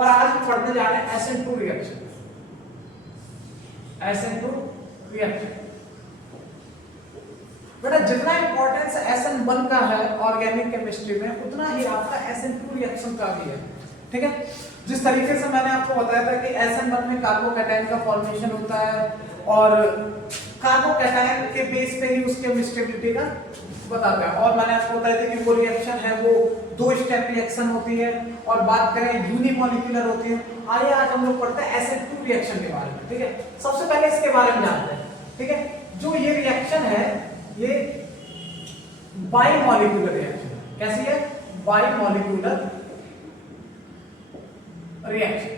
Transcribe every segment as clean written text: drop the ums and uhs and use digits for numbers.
और आज हम पढ़ने जा रहे हैं SN2 रिएक्शन। SN2 रिएक्शन बेटा जितना इंपॉर्टेंस SN1 का है ऑर्गेनिक केमिस्ट्री में उतना ही आपका SN2 रिएक्शन का भी है। ठीक है, जिस तरीके से मैंने आपको बताया था कि SN1 में कार्बोकैटायन का फॉर्मेशन होता है और कार्बोकैटायन के बेस पे ही उसके स्टेबिलिटी का बताता है, और मैंने आपको बताया था कि वो रिएक्शन है वो 2 स्टेप रिएक्शन होती है और बात करें यूनिमॉलिक्यूलर होती है। आइए आज हम लोग पढ़ते हैं SN2 रिएक्शन के बारे में। ठीक है, सबसे पहले इसके बारे में जानते हैं। ठीक है, जो ये रिएक्शन है ये बाइमॉलिक्यूलर रिएक्शन है। कैसी है? बाइमॉलिक्यूलर रिएक्शन।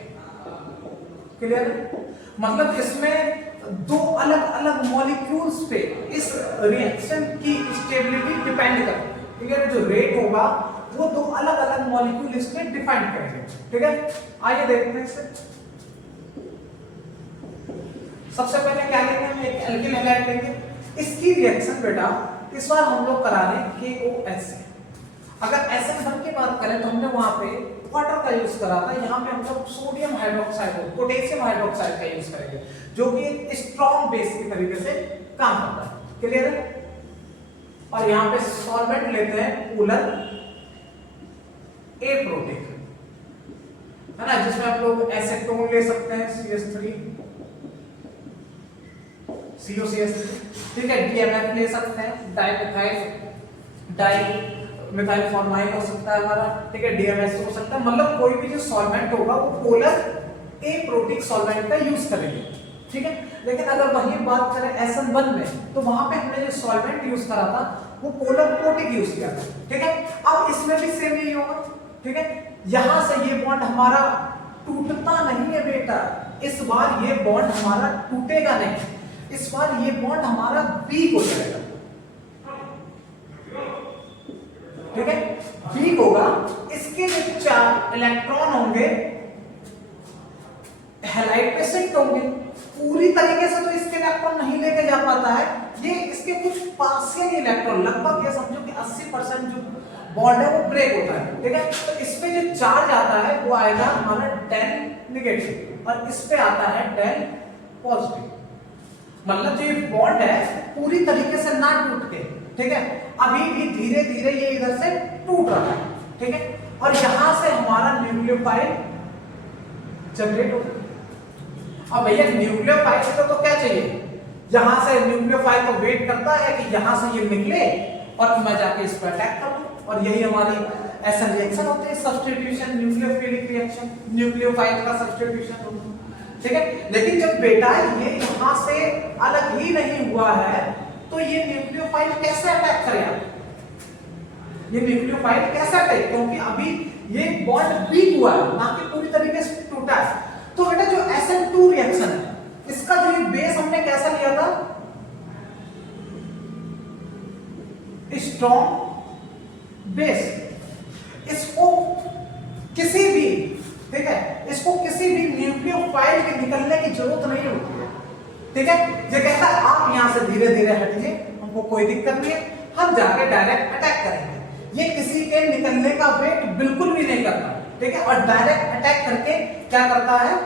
क्लियर? मतलब इसमें 2 अलग अलग मॉलिक्यूल्स पे इस रिएक्शन की स्टेबिलिटी डिपेंड करती है। ठीक है, जो रेट होगा वो 2 अलग अलग मॉलिक्यूल इसमें डिफाइन करेंगे। ठीक है, आइए देखते हैं इसे। सबसे पहले क्या लेंगे हम? एक एल्किल हैलाइड लेंगे। इसकी रिएक्शन बेटा इस बार हम लोग करा रहे हैं KOH से। अगर SN1 की बात करें तो हमने वहां पे वाटर का यूज करा था, यहाँ पे हम लोग सोडियम हाइड्रोक्साइड पोटेशियम हाइड्रोक्साइड का यूज करेंगे जो कि एक स्ट्रॉन्ग बेस की तरीके से काम करता है। क्लियर है? और यहाँ पे सॉल्वेंट लेते हैं पोलर एप्रोटिक, है ना, जिसमें आप लोग एसीटोन ले सकते हैं CH3 COCH3। ठीक है, DMF ले सकते हैं, डाई फॉर्माइन हो सकता है हमारा। ठीक है, DMS हो सकता है, मतलब कोई भी जो सॉल्वेंट होगा वो पोलर एप्रोटिक सॉल्वेंट का यूज करेंगे। ठीक है, लेकिन अगर वही बात करें SN1 में तो वहां पे हमने जो सॉल्वेंट यूज करा था वो पोलर प्रोटिक यूज किया था। ठीक है, अब इसमें भी सेम यही होगा। ठीक है, यहां से ये बॉन्ड हमारा टूटता नहीं है बेटा, इस बार ये बॉन्ड हमारा टूटेगा नहीं, इस बार ये बॉन्ड हमारा वीक हो जाएगा। ठीक है, वीक होगा। इसके जो 4 इलेक्ट्रॉन होंगे हैलाइड पे शिफ्ट होंगे। पूरी तरीके से तो इसके इलेक्ट्रॉन नहीं लेके जा पाता है, ये इसके कुछ पार्शियल इलेक्ट्रॉन, लगभग ये समझो कि 80% जो बॉन्ड है वो ब्रेक होता है। ठीक है, तो इस पे जो चार्ज आता है वो आएगा हमारा 10 नेगेटिव और इस पे आता है 10 पॉजिटिव। मतलब जो ये बॉन्ड है पूरी तरीके से ना टूट के, ठीक है, अभी भी धीरे धीरे ये इधर से टूट रहा है। ठीक है, और यहां से हमारा न्यूक्लियोफाइल जनरेट होगा। अब भैया न्यूक्लियोफाइल से तो क्या चाहिए? यहां से न्यूक्लियोफाइल को वेट करता है कि यहां से ये निकले और मैं जाके इस पर अटैक करूं, और यही हमारी SN रिएक्शन होती है, सब्स्टिट्यूशन, न्यूक्लियोफिलिक रिएक्शन, न्यूक्लियोफाइल का सब्स्टिट्यूशन होता है। ठीक है, लेकिन जब बेटा ये यहां से अलग ही नहीं हुआ है तो ये न्यूक्लियोफाइल कैसे अटैक करेगा? ये न्यूक्लियोफाइल कैसे अटैक, क्योंकि अभी ये बॉन्ड वीक हुआ है, ना कि पूरी तरीके से टूटा है। तो बेटा जो SN2 रिएक्शन है इसका जो ये बेस हमने कैसा लिया था? Strong base. इसको किसी भी, ठीक है, इसको किसी भी न्यूक्लियोफाइल के निकलने की जरूरत नहीं होती है। ठीक है, ये कहता है आप यहां से धीरे धीरे हटिए, हमको कोई दिक्कत नहीं है, हम जाके डायरेक्ट अटैक करेंगे। ये किसी के निकलने का वेट बिल्कुल भी नहीं करता। ठीक है, और डायरेक्ट अटैक करके क्या करता है?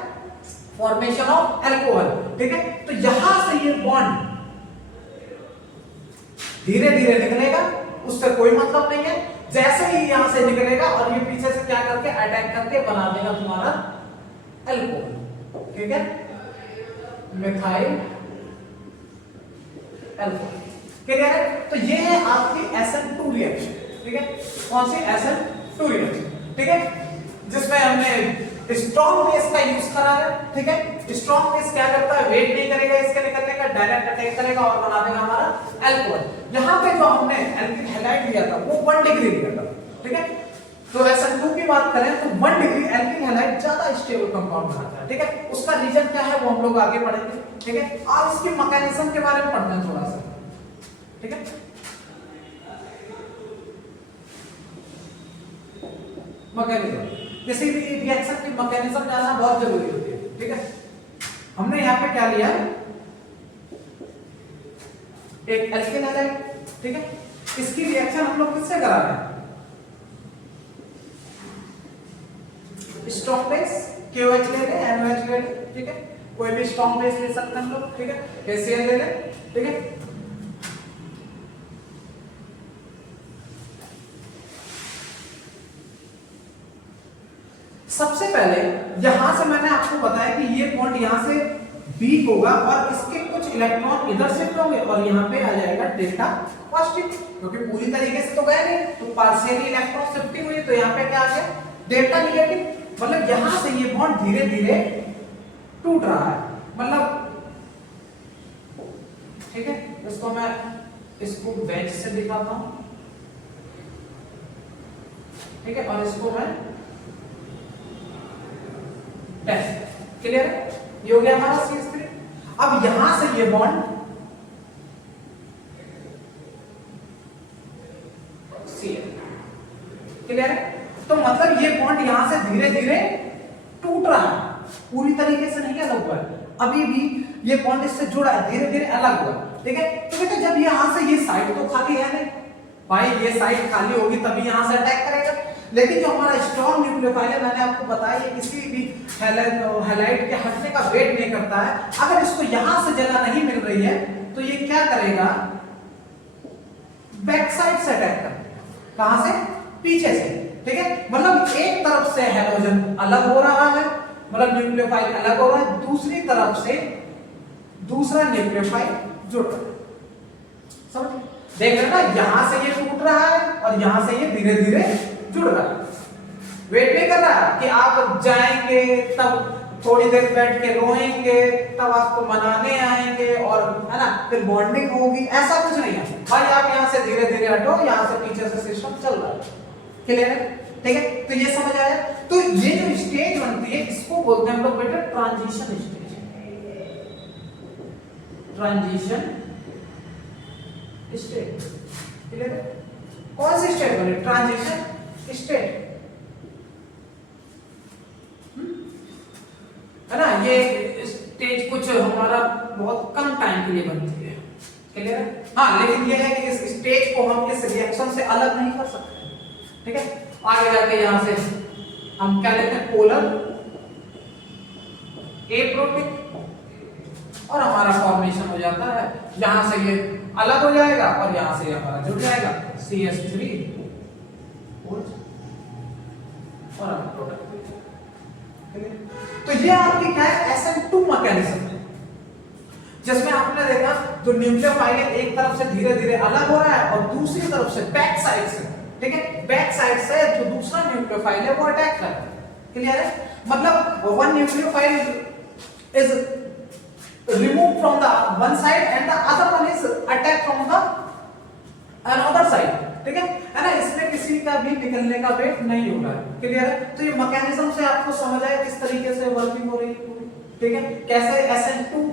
Formation of alcohol. ठीक है, तो यहां से ये बॉन्ड धीरे धीरे निकलेगा, उससे कोई मतलब नहीं है। जैसे ही यहां से निकलेगा और ये पीछे से क्या करके अटैक करके बना देगा तुम्हारा अल्कोहल। ठीक है, मिथाइल अल्कोहल। क्लियर है? तो ये है आपकी SN2 रिएक्शन। ठीक है, कौन सी? SN2 reaction. ठीक है, जिसमें हमने स्ट्रॉन्ग बेस का यूज करा है। ठीक है, स्ट्रॉन्ग बेस क्या करता है? वेट नहीं करेगा इसके निकलने का, डायरेक्ट अटैक करेगा और बना देगा हमारा अल्कोहल। यहाँ पे जो हमने एल्किल हैलाइड लिया था वो 1 डिग्री लिया था। ठीक है, तो SN2 की बात करें तो 1 डिग्री एल्किल हैलाइड ज्यादा स्टेबल कंपाउंड बनाता है। ठीक है, उसका रीजन क्या है वो हम लोग आगे पढ़ेंगे। ठीक है, आज इसके मैकेनिज्म के बारे में पढ़ना है थोड़ा सा। ठीक है, मैकेनिज्म, किसी भी रिएक्शन की मैकेनिज्म जानना बहुत जरूरी होती है। ठीक है, हमने यहाँ पे क्या लिया? एक एल्किल हैलाइड। ठीक है, इसकी रिएक्शन हम लोग किससे करा रहे हैं? स्ट्रॉन्ग बेस KOH ले ले, NOH ले ले, ठीक है, कोई भी स्ट्रॉन्ग बेस ले सकते हैं हम लोग, ठीक है, HCl ले ले, ठीक है। सबसे पहले यहां से मैंने आपको बताया कि ये बॉन्ड यहां से वीक होगा और इसके कुछ इलेक्ट्रॉन इधर शिफ्ट होंगे और यहां पे आ जाएगा डेल्टा पॉजिटिव, क्योंकि पूरी तरीके से तो गए नहीं, तो पार्शियली इलेक्ट्रॉन शिफ्टिंग हुई, तो यहां पे क्या आ गया डेल्टा निगेटिव। मतलब यहां से ये बॉन्ड धीरे धीरे टूट रहा है, मतलब ठीक है। इसको मैं इसको बेंच से दिखाता हूं, ठीक है, और इसको मैं क्लियर है, ये हो गया हमारा CH3। अब यहां से ये बॉन्ड Cl, क्लियर है। तो मतलब ये बॉन्ड यहां से धीरे धीरे टूट रहा है, पूरी तरीके से नहीं अलग हुआ है, अभी भी ये बॉन्ड इससे जुड़ा है, धीरे धीरे अलग हुआ, ठीक है। तो बेटा जब यहां से ये साइड तो खाली है नहीं भाई, ये साइड खाली होगी तभी यहां से अटैक करेगा, लेकिन जो हमारा स्ट्रॉन्ग न्यूक्लियोफाइल है, मैंने आपको बताया ये किसी भी हैलाइड के हटने का वेट नहीं करता है। अगर इसको यहां से जगह नहीं मिल रही है तो ये क्या करेगा, बैक साइड से अटैक करेगा, कहां से, पीछे से, ठीक है। मतलब एक तरफ से हैलोजन अलग हो रहा है, मतलब न्यूक्लियोफाइल अलग हो रहा है, दूसरी तरफ से दूसरा न्यूक्लियोफाइल जुड़ रहा है, समझ देख रहे ना, यहां से ये टूट रहा है और यहां से ये धीरे धीरे जुड़ रहा है, वेट नहीं कर रहा कि आप जाएंगे तब थोड़ी देर बैठ के रोएंगे तब आपको मनाने आएंगे और है ना फिर बॉन्डिंग होगी, ऐसा कुछ नहीं है भाई। आप यहां से धीरे धीरे हटो, यहां से पीछे से सिस्टम चल रहा है, क्लियर है, ठीक है। तो ये समझ आया। तो ये जो स्टेज बनती है इसको बोलते हैं हम लोग बेटा transition stage, transition state, clear है। कौन सी स्टेट बने, ट्रांजिशन स्टेट, है ना। ये स्टेज कुछ हमारा बहुत कम टाइम के लिए बनती है, क्लियर है। हाँ, लेकिन ये है कि इस स्टेज को हम इस रिएक्शन से अलग नहीं कर सकते, ठीक है। आगे जाके यहां से हम क्या लेते हैं, पोलर एप्रोटिक, और हमारा फॉर्मेशन हो जाता है, यहां से ये अलग हो जाएगा और यहां से हमारा जुड़ जाएगा CH3 और हम प्रोडक्ट। तो ये आपकी क्या है, SN2 मैकेनिज्म है, जिसमें आपने देखा जो न्यूक्लियोफाइल एक तरफ से धीरे धीरे अलग हो रहा है और दूसरी तरफ से बैक साइड से, ठीक है, बैक साइड से जो दूसरा न्यूक्लियोफाइल है वो अटैक कर रहा है, क्लियर है। मतलब one nucleophile is removed from the one side and the other one is attacked from the another side, ठीक है ना। इसमें किसी का भी निकलने का वेट नहीं हो रहा है, क्लियर है। तो ये मैकेनिज्म से आपको समझ आया किस तरीके से वर्किंग हो रही है पूरी, ठीक है, कैसे SN2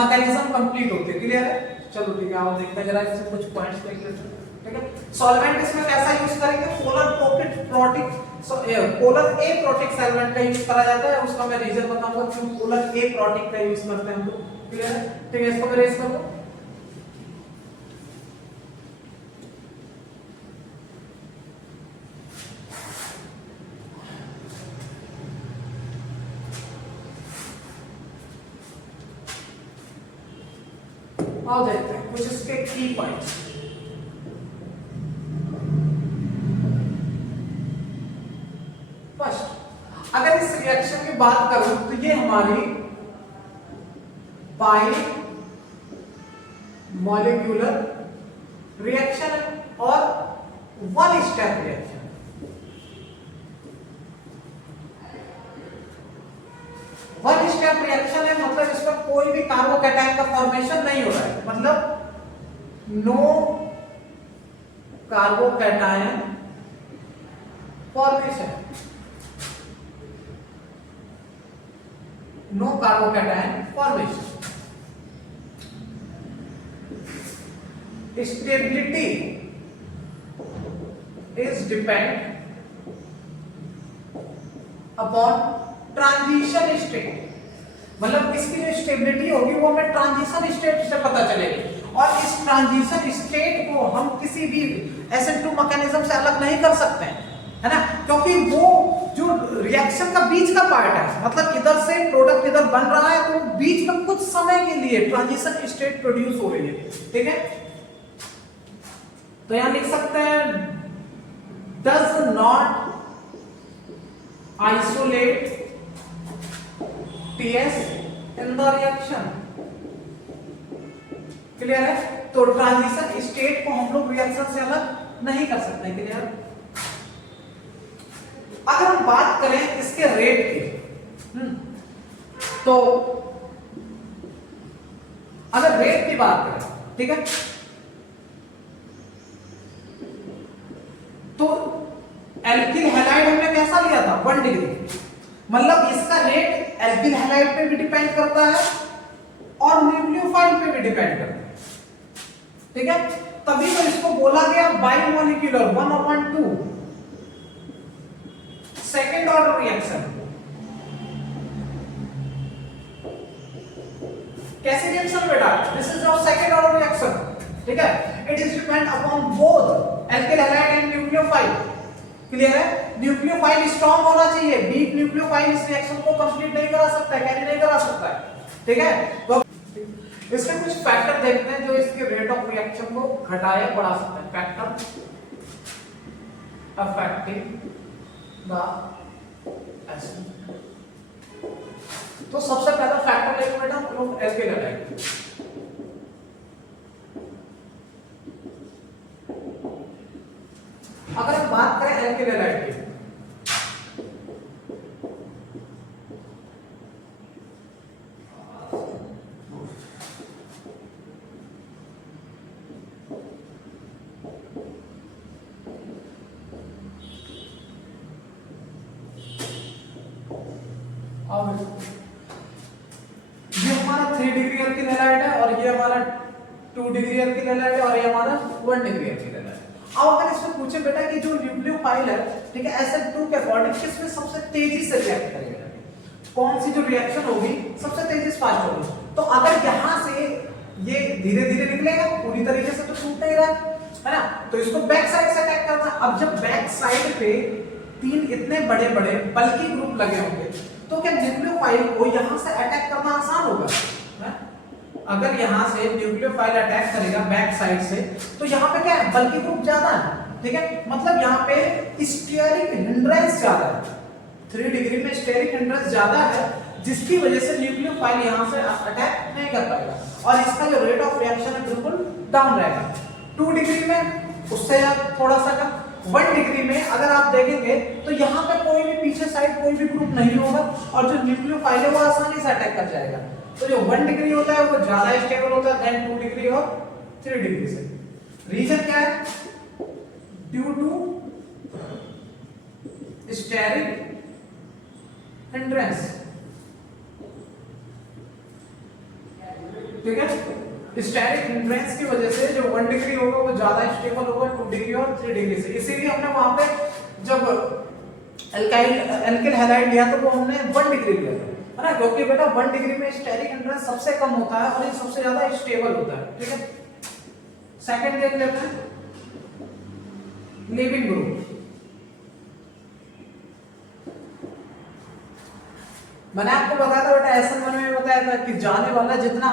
मैकेनिज्म कंप्लीट होते हैं, क्लियर है। चलो ठीक है, आओ देखते हैं जरा इससे कुछ पॉइंट्स देख लेते हैं, ठीक है। सॉल्वेंट इसमें कैसा यूज करेंगे, polar protic, polar aprotic solvent का यूज करा जाता है, उसका मैं रीजन बताऊंगा क्यों पोलर एप्रोटिक का यूज करते हैं हम लोग, क्लियर है, ठीक है। इसको रेस कर दो, आओ देखते हैं कुछ इसके की पॉइंट्स। फर्स्ट, अगर इस रिएक्शन की बात करूं तो ये हमारी बाई मॉलिक्यूलर रिएक्शन है और one step reaction. One step reaction है, मतलब इसमें कोई भी कार्बोकैटायन का फॉर्मेशन नहीं हो रहा है, मतलब no carbocation formation, no carbocation formation. Stability is depend upon transition state, मतलब इसकी जो स्टेबिलिटी होगी वो हमें ट्रांजिशन स्टेट से पता चलेगी, और इस ट्रांजिशन स्टेट को हम किसी भी SN2 मैकेनिज्म से अलग नहीं कर सकते हैं, है ना, क्योंकि वो जो रिएक्शन का बीच का पार्ट है, मतलब इधर से प्रोडक्ट इधर बन रहा है तो बीच में कुछ समय के लिए ट्रांजिशन स्टेट प्रोड्यूस हो रही है, ठीक है। तो यहां लिख सकते हैं does not isolate TS in the reaction. Clear है? तो ट्रांजिशन स्टेट को हम लोग रिएक्शन से अलग नहीं कर सकते। क्लियर? अगर हम बात करें इसके रेट की, तो अगर रेट की बात करें, ठीक है, तो एल्किल हैलाइड हमने कैसा लिया था 1 डिग्री, मतलब इसका रेट एल्किल हैलाइड पे भी डिपेंड करता है और न्यूक्लियोफाइल पे भी डिपेंड करता है, ठीक है। तभी तो इसको बोला गया बाइमोलिक्यूलर 1/2 सेकेंड ऑर्डर रिएक्शन। कैसे रिएक्शन बेटा? This is your second order reaction, ठीक है। It is depend upon both alkyl halide and nucleophile. Clear है? न्यूक्लियोफाइल स्ट्रांग होना चाहिए, वीक न्यूक्लियोफाइल इस रिएक्शन को कंप्लीट नहीं करा सकता है, कैरी नहीं करा सकता है, ठीक है। तो इसके कुछ फैक्टर देखते हैं जो इसके रेट ऑफ रिएक्शन को घटा या बढ़ा सकते हैं। Factor affecting the acid. तो सबसे पहला फैक्टर लेंगे बेटा हम लोग एल्किल हैलाइड। अगर हम बात करें एल्किल हैलाइड की, ये हमारा 3 डिग्री एल्किल हैलाइड है और ये हमारा 2 डिग्री एल्किल हैलाइड है और ये हमारा 1 डिग्री एल्किल हैलाइड है। अब अगर इसमें पूछे बेटा कि जो न्यूक्लियोफाइल है, ठीक है, SN2 के अकॉर्डिंग किसमें सबसे तेजी से रिएक्ट करेगा, कौन सी जो रिएक्शन होगी सबसे तेजी से फास्ट होगी। तो अगर यहां से ये धीरे धीरे निकलेगा, पूरी तरीके से तो छूट नहीं रहा है ना, तो इसको बैक साइड से अटैक करना। अब जब बैक साइड पे 3 इतने बड़े बड़े बल्कि ग्रुप लगे होंगे तो क्या न्यूक्लियोफाइल को यहां से अटैक करना आसान होगा है? अगर यहां से न्यूक्लियोफाइल अटैक करेगा बैक साइड से तो यहां पे क्या है, बल्कि ग्रुप ज्यादा है, ठीक है, मतलब यहां पे स्टेरिक हिंड्रेंस ज्यादा है, 3 डिग्री में स्टेरिक हिंड्रेंस ज्यादा है, जिसकी वजह से न्यूक्लियोफाइल यहां से अटैक नहीं कर पाएगा और इसका जो रेट ऑफ रिएक्शन है बिल्कुल डाउन रहेगा। 2 डिग्री में उससे थोड़ा सा कम, 1 डिग्री में अगर आप देखेंगे तो यहाँ पे कोई भी पीछे साइड कोई भी ग्रुप नहीं होगा और जो न्यूक्लियोफाइल है वो आसानी से अटैक कर जाएगा। तो जो 1 डिग्री होता है वो ज्यादा स्टेबल होता है देन 2 डिग्री और 3 डिग्री से। रीजन क्या है? ड्यू टू स्टेरिक हिंड्रेंस, ठीक है। स्टेरिक हिंड्रेंस की वजह से जो 1 डिग्री होगा वो ज्यादा स्टेबल होगा 2 डिग्री और 3 डिग्री से। इसीलिए हमने वहां पे जब एल्किल हैलाइड लिया तो वो हमने 1 डिग्री लिया था, है ना, क्योंकि बेटा 1 डिग्री में स्टेरिक हिंड्रेंस सबसे कम होता है और ये सबसे ज्यादा स्टेबल होता है, ठीक है। सेकंड देख लेते हैं, लीविंग ग्रुप। मैंने आपको बताया था बेटा SN1 में बताया था कि जाने वाला जितना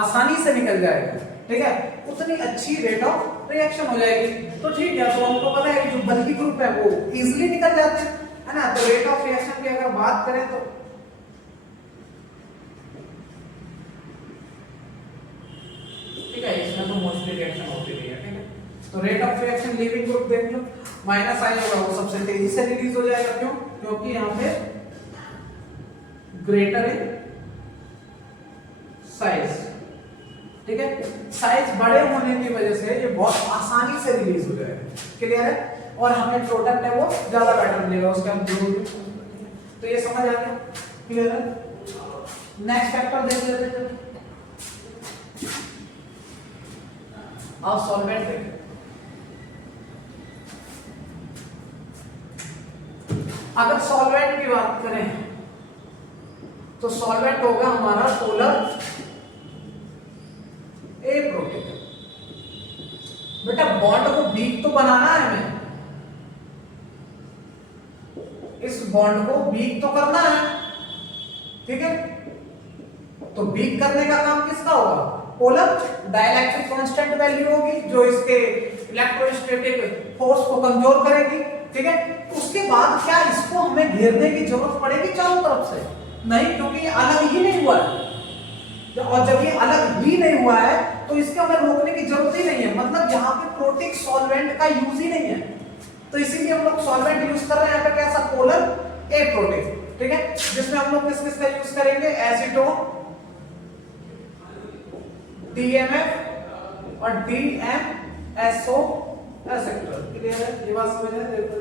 आसानी से निकल जाएगा, ठीक है, उतनी अच्छी रेट ऑफ रिएक्शन हो जाएगी। तो ठीक है, तो हमको पता है कि जो बल्कि ग्रुप है वो इजीली निकल जाते हैं, है ना। तो रेट ऑफ रिएक्शन की अगर बात करें तो ठीक है, इसमें तो मोस्टली रिएक्शन होती रही है, ठीक है। तो rate of reaction leaving group देख लो, माइनस आई होगा वो सबसे तेजी से रिलीज हो जाएगा। क्यों? क्योंकि यहाँ पे ग्रेटर इन साइज, ठीक है, साइज बड़े होने की वजह से ये बहुत आसानी से रिलीज हो जाएगा। क्लियर है? और हमें प्रोडक्ट है वो ज्यादा बेटर मिलेगा उसका हम जरूर। तो ये समझ आ गया? क्लियर है? नेक्स्ट फैक्टर देख लेते हैं, अब सॉल्वेंट देखें। अगर सॉल्वेंट की बात करें तो सॉल्वेंट होगा हमारा पोलर ए प्रोटीन। बेटा बॉन्ड को वीक तो बनाना है हमें, इस बॉन्ड को वीक तो करना है, ठीक है। तो वीक करने का काम किसका होगा? पोलर डाइलेक्ट्रिक कांस्टेंट वैल्यू होगी जो इसके इलेक्ट्रोस्टैटिक फोर्स को कमजोर करेगी, ठीक है। उसके बाद क्या इसको हमें घेरने की जरूरत पड़ेगी चारों तरफ से? नहीं, क्योंकि ये अलग ही नहीं हुआ है। और जब ये अलग ही नहीं हुआ है तो इसके हमें रोकने की जरूरत ही नहीं है, मतलब यहाँ पे प्रोटिक सॉल्वेंट का यूज ही नहीं है। तो इसीलिए हम लोग सॉल्वेंट यूज कर रहे हैं यहाँ पे कैसा? पोलर एप्रोटिक, ठीक है। जिसमें हम लोग किस किस का यूज करेंगे? एसीटोन, DMF और DMSO एसेटर। क्लियर है? ये बात समझ है? देखो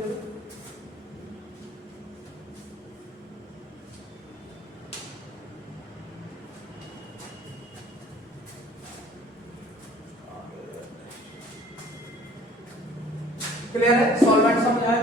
क्लियर है? सॉल्वेंट समझ आए?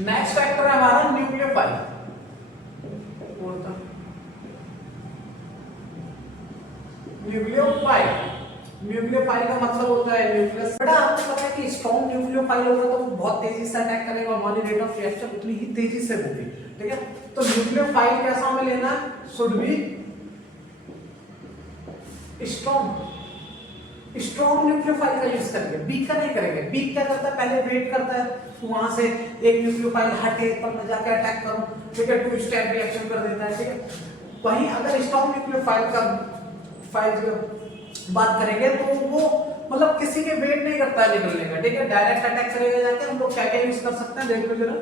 नेक्स्ट फैक्टर है हमारा न्यूक्लियोफाइल। न्यूक्लियोफाइल, न्यूक्लियोफाइल का मतलब होता है न्यूक्लियस। बेटा आपको पता है कि स्ट्रॉन्ग न्यूक्लियोफाइल होगा तो वो बहुत तेजी से अटैक करेगा, हमारी रेट ऑफ रिएक्शन उतनी ही तेजी से होगी, ठीक है। तो न्यूक्लियोफाइल कैसा हमें लेना है? Should be strong. Strong nucleophile का यूज करेंगे, वीक का नहीं करेंगे। वीक क्या करता है? पहले वेट करता है, वहां से एक न्यूक्लियोफाइल हटे तब मैं जाकर अटैक करूं, ठीक है। 2 स्टेप रिएक्शन कर देता है, ठीक है। वहीं अगर स्ट्रॉन्ग न्यूक्लियोफाइल का बात करेंगे तो वो मतलब किसी के वेट नहीं करता है निकलने का, ठीक है। डायरेक्ट अटैक करेगा जाके। हम लोग क्या क्या यूज कर सकते हैं देख लो जरा,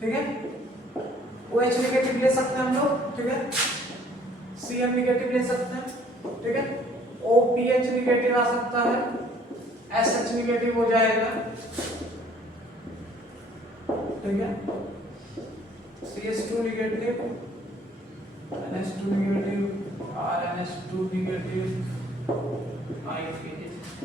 ठीक है। OH नेगेटिव ले सकते हैं हम लोग, ठीक है। Cl नेगेटिव ले सकते हैं, ठीक है। OPH नेगेटिव आ सकता है, SH नेगेटिव हो जाएगा, ठीक है। CH2 negative, NH2 negative, RNH2 negative,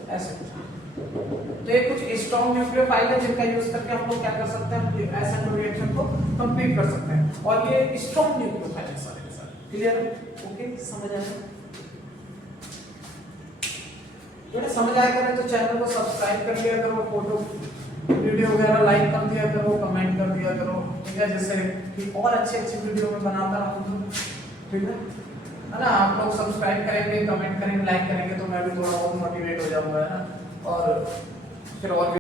ऐसे। तो ये कुछ स्ट्रॉन्ग न्यूक्लियोफाइल है जिनका यूज करके हम लोग क्या कर सकते हैं? SN2 रिएक्शन को कंप्लीट कर सकते हैं। और ये स्ट्रॉन्ग न्यूक्लियोफाइल है सारे के सारे। क्लियर है? ओके, समझ आया? बेटा समझ आया करें तो चैनल को सब्सक्राइब कर लिया करो, फोटो वीडियो वगैरह लाइक कर दिया करो, कमेंट कर दिया करो, ठीक है। जिससे कि और अच्छी वीडियो में बनाता रहूं, ठीक है ना। आप लोग सब्सक्राइब करेंगे, कमेंट करेंगे, लाइक करेंगे तो मैं भी थोड़ा बहुत मोटिवेट हो जाऊंगा, है ना। और फिर और